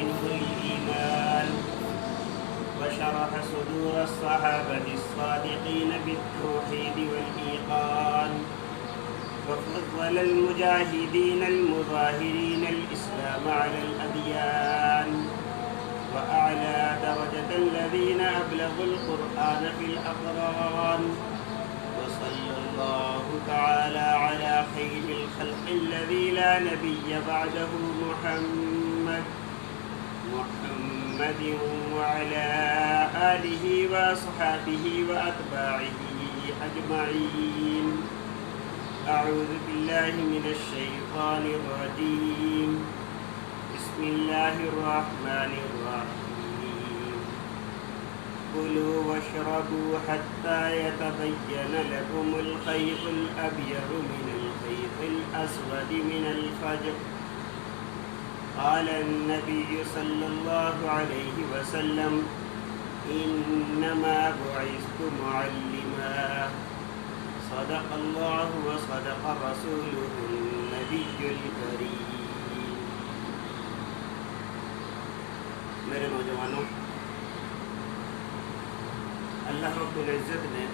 الدين والإيمان وشرح صدور الصحابة الصادقين بالتوحيد والإيقان وفضل المجاهدين المظاهرين الإسلام على الأديان وأعلى درجة الذين أبلغوا القرآن في الأقران وصلى الله تعالى على خير الخلق الذي لا نبي بعده محمد وعلى آله وأصحابه وأتباعه أجمعين. أعوذ بالله من الشيطان الرجيم. بسم الله الرحمن الرحيم. كلوا واشربوا حتى يتبين لكم الخيط الأبيض من الخيط الأسود من الفجر. قال النبي صلى الله عليه وسلم: إنما بعثت معلما. صدق الله وصدق رسوله النبي الكريم. میرے نوجوانوں، اللہ رب العزت نے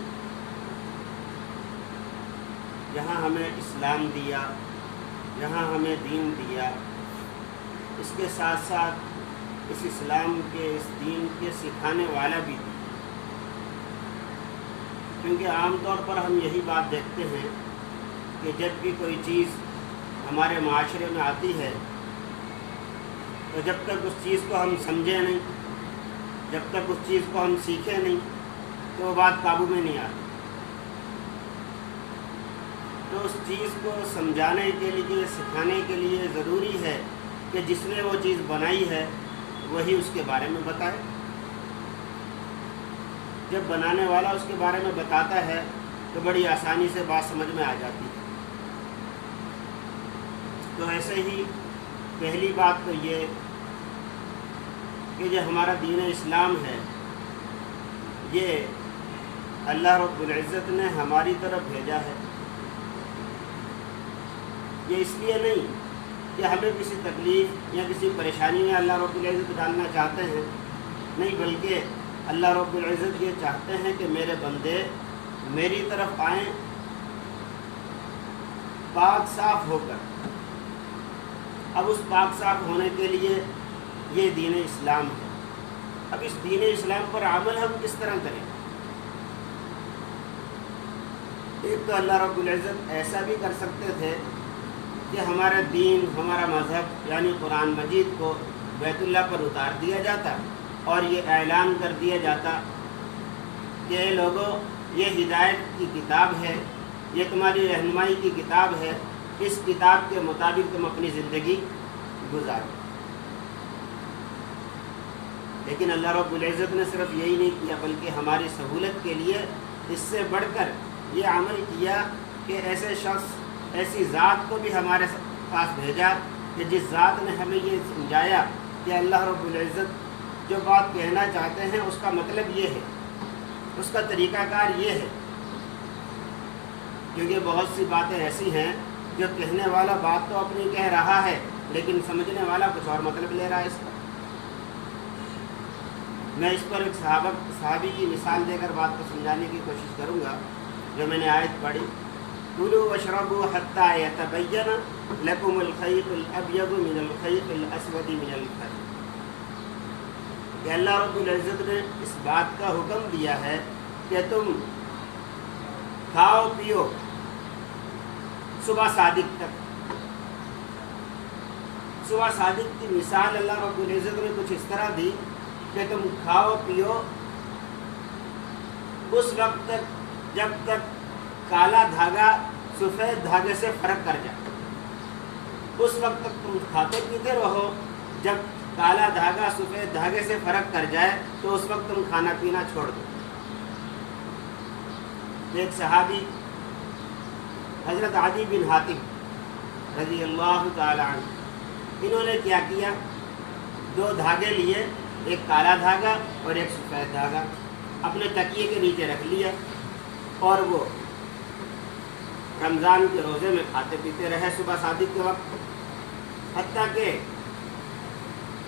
جہاں ہمیں اسلام دیا، جہاں ہمیں دین دیا، اس کے ساتھ ساتھ اس اسلام کے، اس دین کے سکھانے والا بھی دیا. کیونکہ عام طور پر ہم یہی بات دیکھتے ہیں کہ جب بھی کوئی چیز ہمارے معاشرے میں آتی ہے تو جب تک اس چیز کو ہم سمجھیں نہیں، جب تک اس چیز کو ہم سیکھیں نہیں، تو وہ بات قابو میں نہیں آتی. تو اس چیز کو سمجھانے کے لیے، سکھانے کے لیے ضروری ہے کہ جس نے وہ چیز بنائی ہے وہی اس کے بارے میں بتائے. جب بنانے والا اس کے بارے میں بتاتا ہے تو بڑی آسانی سے بات سمجھ میں آ جاتی ہے. تو ایسے ہی پہلی بات تو یہ کہ جو ہمارا دین اسلام ہے، یہ اللہ رب العزت نے ہماری طرف بھیجا ہے. یہ اس لیے نہیں کہ ہمیں کسی تکلیف یا کسی پریشانی میں اللہ رب العزت ڈالنا چاہتے ہیں، نہیں، بلکہ اللہ رب العزت یہ چاہتے ہیں کہ میرے بندے میری طرف آئیں پاک صاف ہو کر. اب اس پاک صاف ہونے کے لیے یہ دین اسلام ہے. اب اس دین اسلام پر عمل ہم کس طرح کریں؟ ایک تو اللہ رب العزت ایسا بھی کر سکتے تھے کہ ہمارا دین، ہمارا مذہب یعنی قرآن مجید کو بیت اللہ پر اتار دیا جاتا اور یہ اعلان کر دیا جاتا کہ اے لوگوں، یہ ہدایت کی کتاب ہے، یہ تمہاری رہنمائی کی کتاب ہے، اس کتاب کے مطابق تم اپنی زندگی گزارو. لیکن اللہ رب العزت نے صرف یہی نہیں کیا، بلکہ ہماری سہولت کے لیے اس سے بڑھ کر یہ عمل کیا کہ ایسے شخص، ایسی ذات کو بھی ہمارے پاس بھیجا کہ جس ذات نے ہمیں یہ سمجھایا کہ اللہ رب العزت جو بات کہنا چاہتے ہیں اس کا مطلب یہ ہے، اس کا طریقہ کار یہ ہے. کیونکہ بہت سی باتیں ایسی ہیں جو کہنے والا بات تو اپنی کہہ رہا ہے لیکن سمجھنے والا کچھ اور مطلب لے رہا ہے اس کا. میں اس پر ایک صحابی کی مثال دے کر بات کو سمجھانے کی کوشش کروں گا. جو میں نے آیت پڑھی، کلوا واشربوا حتى يتبين لكم الخيط الابيض من الخيط الاسود من الفجر. کہ اللہ رب العزت نے اس بات کا حکم دیا ہے کہ تم کھاؤ پیو صبح صادق تک. صبح صادق کی مثال اللہ رب العزت نے کچھ اس طرح دی کہ تم کھاؤ پیو اس وقت تک جب تک کالا دھاگا سفید دھاگے سے فرق کر جائے. اس وقت تک تم کھاتے پیتے رہو، جب کالا دھاگا سفید دھاگے سے فرق کر جائے تو اس وقت تم کھانا پینا چھوڑ دو. ایک صحابی حضرت عدی بن حاتم رضی اللہ تعالی عنہ، انہوں نے کیا کیا، 2 دھاگے لیے، ایک کالا دھاگا اور ایک سفید دھاگا، اپنے تکیے کے نیچے رکھ لیا اور وہ رمضان کے روزے میں کھاتے پیتے رہے صبح صادق کے وقت، حتیٰ کہ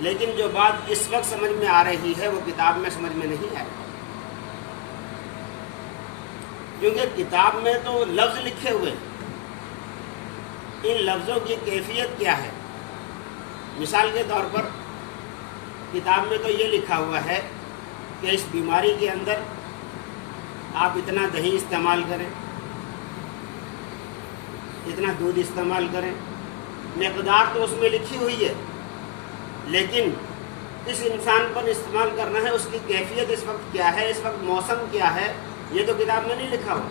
لیکن جو بات اس وقت سمجھ میں آ رہی ہے وہ کتاب میں سمجھ میں نہیں آئے، کیونکہ کتاب میں تو لفظ لکھے ہوئے ہیں، ان لفظوں کی کیفیت کیا ہے؟ مثال کے طور پر کتاب میں تو یہ لکھا ہوا ہے کہ اس بیماری کے اندر آپ اتنا دہی استعمال کریں، اتنا دودھ استعمال کریں، مقدار تو اس میں لکھی ہوئی ہے، لیکن اس انسان پر استعمال کرنا ہے، اس کی کیفیت اس وقت کیا ہے، اس وقت موسم کیا ہے، یہ تو کتاب میں نہیں لکھا ہوا۔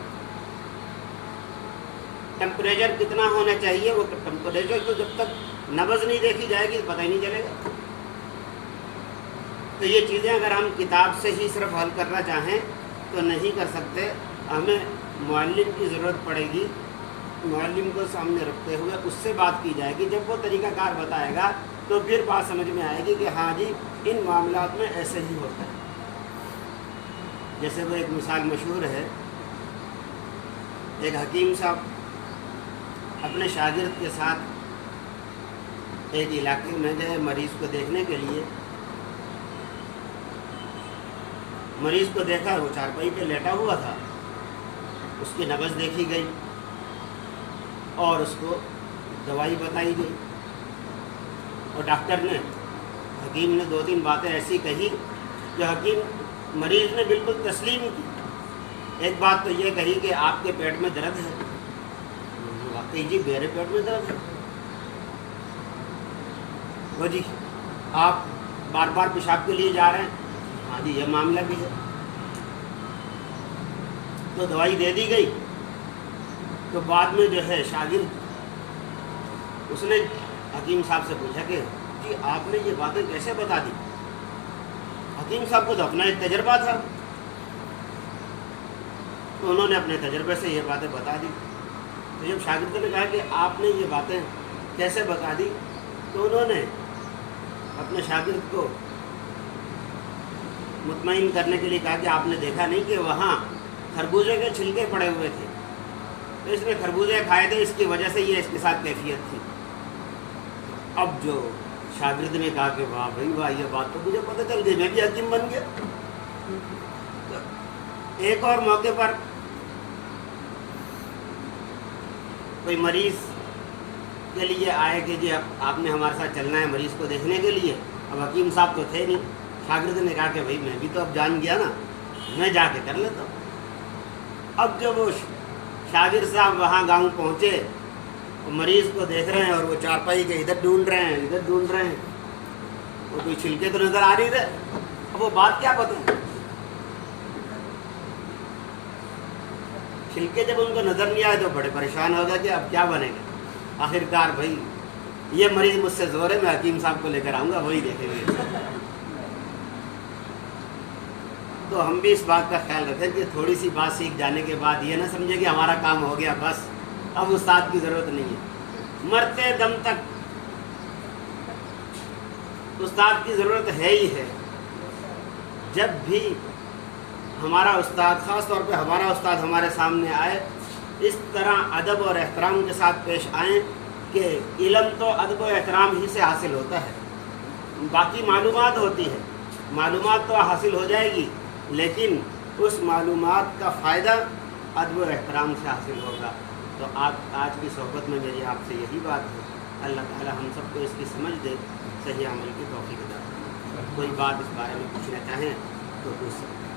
ٹمپریچر کتنا ہونا چاہیے، وہ ٹمپریچر تو جب تک نبض نہیں دیکھی جائے گی پتہ ہی نہیں چلے گا۔ تو یہ چیزیں اگر ہم کتاب سے ہی صرف حل کرنا چاہیں تو نہیں کر سکتے، ہمیں معلم کی ضرورت پڑے گی، معلم کو سامنے رکھتے ہوئے اس سے بات کی جائے گی، جب وہ طریقہ کار بتائے گا تو پھر بات سمجھ میں آئے گی کہ ہاں جی ان معاملات میں ایسے ہی ہوتا ہے۔ جیسے وہ ایک مثال مشہور ہے، ایک حکیم صاحب اپنے شاگرد کے ساتھ ایک علاقے میں گئے مریض کو دیکھنے کے لیے۔ مریض کو دیکھا، وہ چارپائی پہ لیٹا ہوا تھا، اس کی نبض دیکھی گئی اور اس کو دوائی بتائی گئی، اور ڈاکٹر نے، حکیم نے 2-3 باتیں ایسی کہی جو حکیم مریض نے بالکل تسلیم کی۔ ایک بات تو یہ کہی کہ آپ کے پیٹ میں درد ہے، واقعی جی میرے پیٹ میں درد ہے، وہ جی آپ بار بار پیشاب کے لیے جا رہے ہیں، ہاں جی یہ معاملہ بھی ہے۔ تو دوائی دے دی گئی، تو بعد میں جو ہے شاگرد اس نے حکیم صاحب سے پوچھا کہ جی آپ نے یہ باتیں کیسے بتا دی؟ حکیم صاحب کو تو اپنا ایک تجربہ تھا، تو انہوں نے اپنے تجربے سے یہ باتیں بتا دی۔ تو جب شاگرد نے کہا کہ آپ نے یہ باتیں کیسے بتا دی، تو انہوں نے اپنے شاگرد کو مطمئن کرنے کے لیے کہا کہ آپ نے دیکھا نہیں کہ وہاں خربوزے کے چھلکے پڑے ہوئے تھے، تو اس نے خربوزے کھائے تھے، اس کی وجہ سے یہ اس کے ساتھ کیفیت تھی۔ اب جو شاگرد نے کہا کہ واہ بھائی واہ، یہ بات تو مجھے پتہ چل گئی، میں بھی حکیم بن گیا۔ ایک اور موقع پر کوئی مریض کے لیے آئے کہ جی اب آپ نے ہمارے ساتھ چلنا ہے مریض کو دیکھنے کے لیے۔ اب حکیم صاحب تو تھے نہیں، شاگرد نے کہا کہ بھائی میں بھی تو اب جان گیا نا، میں جا کے کر لیتا ہوں۔ اب جب وہ شاگرد صاحب وہاں گاؤں پہنچے، وہ مریض کو دیکھ رہے ہیں اور وہ چارپائی کے ادھر ڈھونڈ رہے ہیں ادھر ڈھونڈ رہے ہیں، وہ کوئی چھلکے تو نظر آ رہی رہے۔ اب وہ بات کیا بتائیں؟ چھلکے جب ان کو نظر نہیں آئے تو بڑے پریشان ہو گئے کہ اب کیا بنے گا۔ آخرکار بھائی یہ مریض مجھ سے زور ہے، میں حکیم صاحب کو لے کر آؤں گا، وہی دیکھیں گے۔ تو ہم بھی اس بات کا خیال رکھیں کہ تھوڑی سی بات سیکھ جانے کے بعد یہ نہ سمجھیں کہ ہمارا کام ہو گیا، بس اب استاد کی ضرورت نہیں ہے۔ مرتے دم تک استاد کی ضرورت ہے ہی ہے۔ جب بھی ہمارا استاد، خاص طور پہ ہمارا استاد ہمارے سامنے آئے، اس طرح ادب اور احترام کے ساتھ پیش آئیں کہ علم تو ادب و احترام ہی سے حاصل ہوتا ہے، باقی معلومات ہوتی ہے، معلومات تو حاصل ہو جائے گی، لیکن اس معلومات کا فائدہ ادب و احترام سے حاصل ہوگا۔ تو آج کی صحبت میں میری آپ سے یہی بات ہے، اللہ تعالی ہم سب کو اس کی سمجھ دے، صحیح عمل کی توفیق عطا فرمائے۔ کوئی بات اس بارے میں پوچھنا چاہیں تو پوچھ سکتے ہیں۔